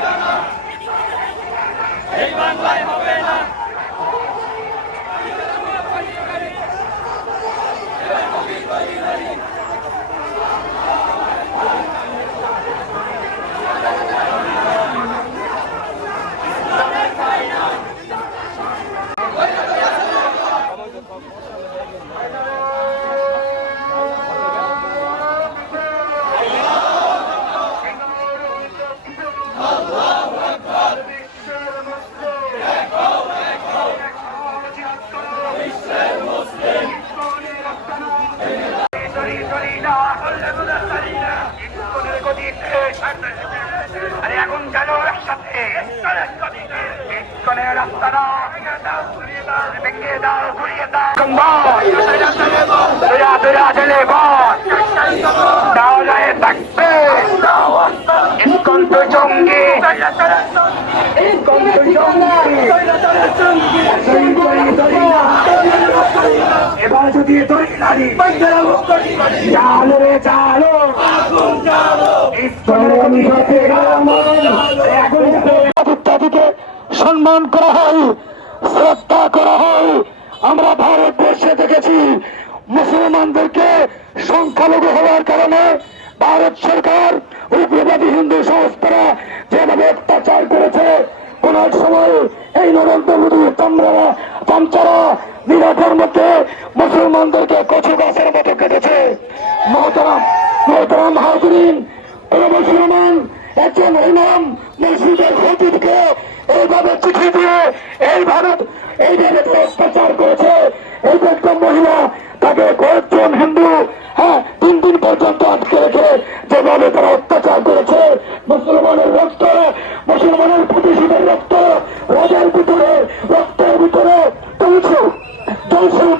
এই আরে এখন চলো একসাথে। রাস্তাটা ভেঙে দাও, ঘুরিয়ে দাও। তোরা চলে বল। তাহলে থাকবে। ইস্কন তো জঙ্গি জঙ্গি। যদি ধরি নারী চালো রে চালো ইত্যাদিকে সম্মান করা হয়, শ্রদ্ধা করা হয়। আমরা ভারতবর্ষে দেখেছি মুসলমানদেরকে সংখ্যালঘু হওয়ার কারণে ভারত সরকার, উগ্রবাদী হিন্দু সংস্থারা যেভাবে অত্যাচার করেছে, কোন এক সময় এই নরেন্দ্র মোদী চামড়ারা চামচারা নিরাপের মধ্যে মুসলমানদেরকে কচু গাছের মতো কেটেছে। মহতারাম মহতারাম হাজরিন কোন মুসলমান একজন ইমাম মসজিদের খতিবকে এইভাবে চিঠি দিয়ে এইভাবে এইভাবে অত্যাচার করেছে। এই একটা মহিলা তাকে কয়েকজন হিন্দু হ্যাঁ তিন দিন পর্যন্ত আটকে রেখে যেভাবে তারা অত্যাচার করেছে, মুসলমানের রক্ত, মুসলমানের প্রতিশোধের রক্ত, রাজার ভিতরে, রক্তের ভিতরে চলছে চলছে